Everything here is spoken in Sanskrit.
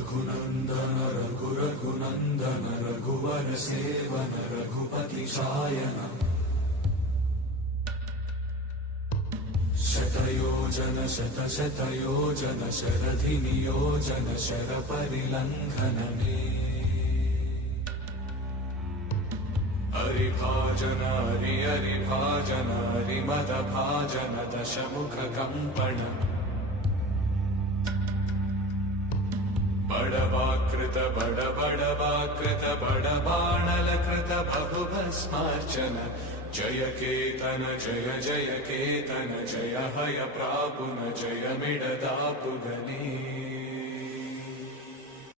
रघुनन्दन रघुनन्दन रघुवर सेवन रघुपति शायन शतयोजन शतशतयोजन शरधि नियोजन शर परिलङ्घनने हरिभाजन हरिभाजन हरिमदभाजन दशमुख कम्पण बड़वाकृत बड़वाकृत बड़बाणलकृत बहुभस्मार्चन जय केतन जय केतन जय हय प्रापुन जय मिडदापुगने।